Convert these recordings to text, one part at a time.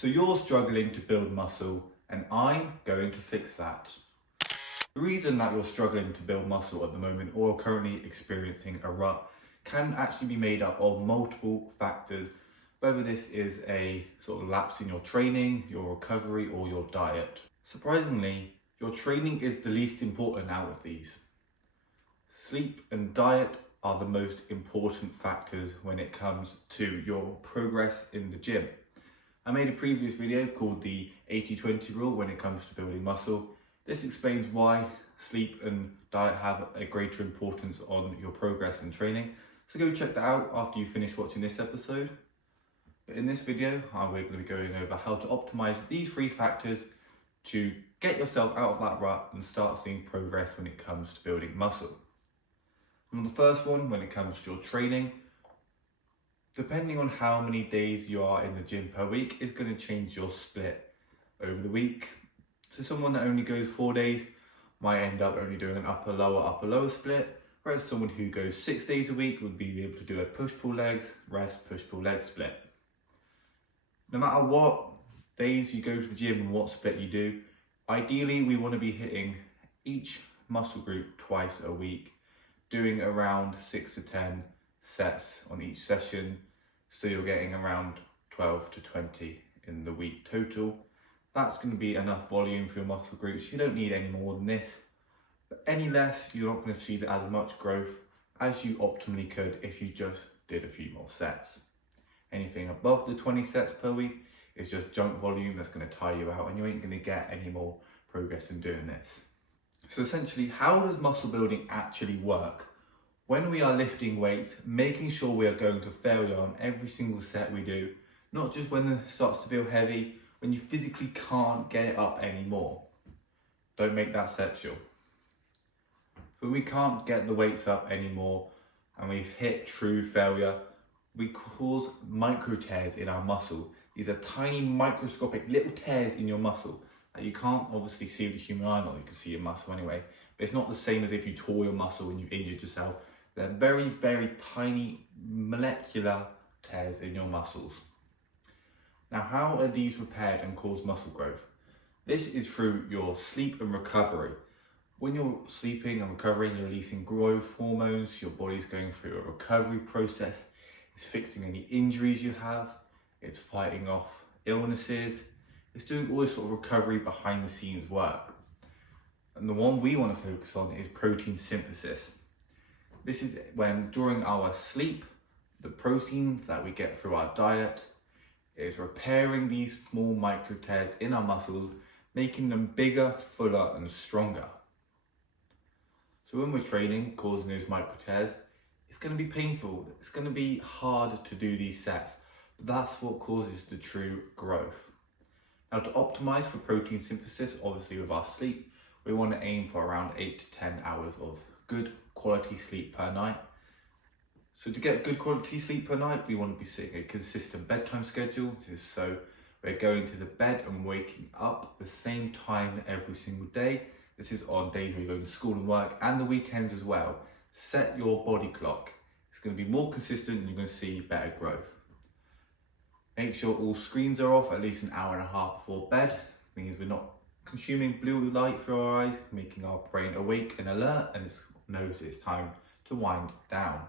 So you're struggling to build muscle and I'm going to fix that. The reason that you're struggling to build muscle at the moment or are currently experiencing a rut can actually be made up of multiple factors, whether this is a sort of lapse in your training, your recovery or your diet. Surprisingly, your training is the least important out of these. Sleep and diet are the most important factors when it comes to your progress in the gym. I made a previous video called the 80-20 rule when it comes to building muscle. This explains why sleep and diet have a greater importance on your progress and training. So go check that out after you finish watching this episode. But in this video, we're going to be going over how to optimize these three factors to get yourself out of that rut and start seeing progress when it comes to building muscle. And the first one, when it comes to your training, depending on how many days you are in the gym per week, is going to change your split over the week. So someone that only goes 4 days might end up only doing an upper lower split, whereas someone who goes 6 days a week would be able to do a push-pull legs, rest, push-pull leg split. No matter what days you go to the gym and what split you do, ideally we want to be hitting each muscle group twice a week, doing around 6 to 10 sets on each session, so you're getting around 12 to 20 in the week total. That's going to be enough volume for your muscle groups. You don't need any more than this, but any less you're not going to see as much growth as you optimally could if you just did a few more sets. Anything above the 20 sets per week is just junk volume that's going to tire you out and you ain't going to get any more progress in doing this. So essentially, how does muscle building actually work? When we are lifting weights, making sure we are going to failure on every single set we do, not just when it starts to feel heavy, when you physically can't get it up anymore. Don't make that set short. When we can't get the weights up anymore and we've hit true failure, we cause micro tears in our muscle. These are tiny microscopic little tears in your muscle that you can't obviously see with the human eye, or you can see your muscle anyway, but it's not the same as if you tore your muscle and you've injured yourself. They're very, very tiny molecular tears in your muscles. Now, how are these repaired and cause muscle growth? This is through your sleep and recovery. When you're sleeping and recovering, you're releasing growth hormones, your body's going through a recovery process, it's fixing any injuries you have, it's fighting off illnesses, it's doing all this sort of recovery behind the scenes work. And the one we want to focus on is protein synthesis. This is when during our sleep, the proteins that we get through our diet is repairing these small micro tears in our muscles, making them bigger, fuller and stronger. So when we're training, causing those micro tears, it's going to be painful, it's going to be hard to do these sets, but that's what causes the true growth. Now, to optimize for protein synthesis, obviously with our sleep, we want to aim for around 8 to 10 hours of good quality sleep per night. So to get good quality sleep per night, we want to be setting a consistent bedtime schedule. This is so we're going to the bed and waking up the same time every single day. This is on days where you're going to school and work and the weekends as well. Set your body clock. It's going to be more consistent and you're going to see better growth. Make sure all screens are off at least an hour and a half before bed. It means we're not consuming blue light through our eyes, making our brain awake and alert, and it knows it's time to wind down.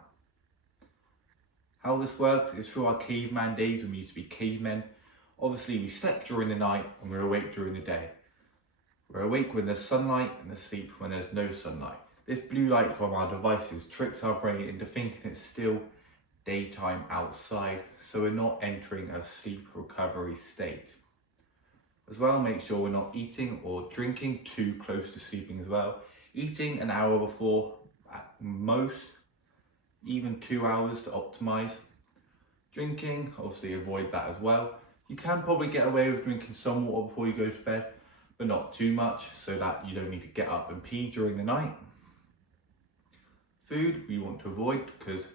How this works is through our caveman days when we used to be cavemen. Obviously we slept during the night and we're awake during the day. We're awake when there's sunlight and asleep when there's no sunlight. This blue light from our devices tricks our brain into thinking it's still daytime outside, so we're not entering a sleep recovery state. As well, make sure we're not eating or drinking too close to sleeping as well. Eating an hour before, at most, even 2 hours to optimize. Drinking, obviously avoid that as well. You can probably get away with drinking some water before you go to bed, but not too much so that you don't need to get up and pee during the night. Food we want to avoid because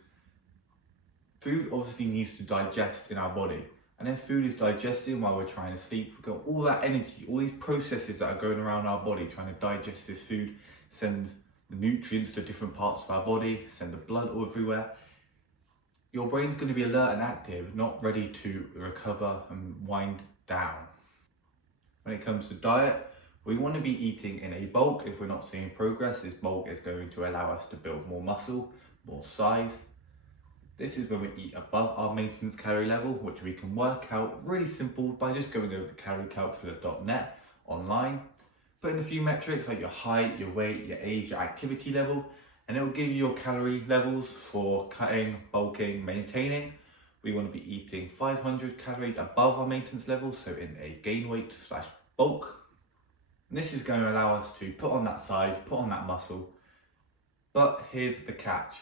food obviously needs to digest in our body. And if food is digesting while we're trying to sleep, we've got all that energy, all these processes that are going around our body trying to digest this food, send the nutrients to different parts of our body, send the blood all everywhere. Your brain's going to be alert and active, not ready to recover and wind down. When it comes to diet, we want to be eating in a bulk. If we're not seeing progress, this bulk is going to allow us to build more muscle, more size. This is when we eat above our maintenance calorie level, which we can work out really simple by just going over to caloriecalculator.net online, put in a few metrics like your height, your weight, your age, your activity level, and it will give you your calorie levels for cutting, bulking, maintaining. We want to be eating 500 calories above our maintenance level, so in a gain weight / bulk. And this is going to allow us to put on that size, put on that muscle. But here's the catch.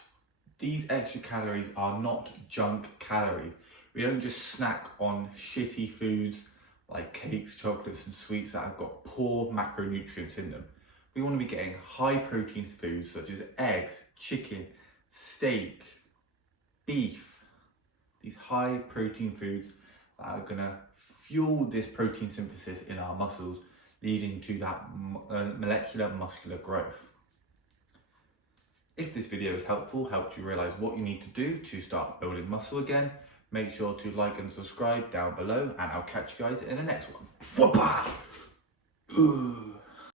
These extra calories are not junk calories. We don't just snack on shitty foods like cakes, chocolates and sweets that have got poor macronutrients in them. We want to be getting high protein foods such as eggs, chicken, steak, beef. These high protein foods that are going to fuel this protein synthesis in our muscles, leading to that molecular muscular growth. If this video is helpful, helped you realize what you need to do to start building muscle again, make sure to like and subscribe down below, and I'll catch you guys in the next one. Whoopah! Ooh.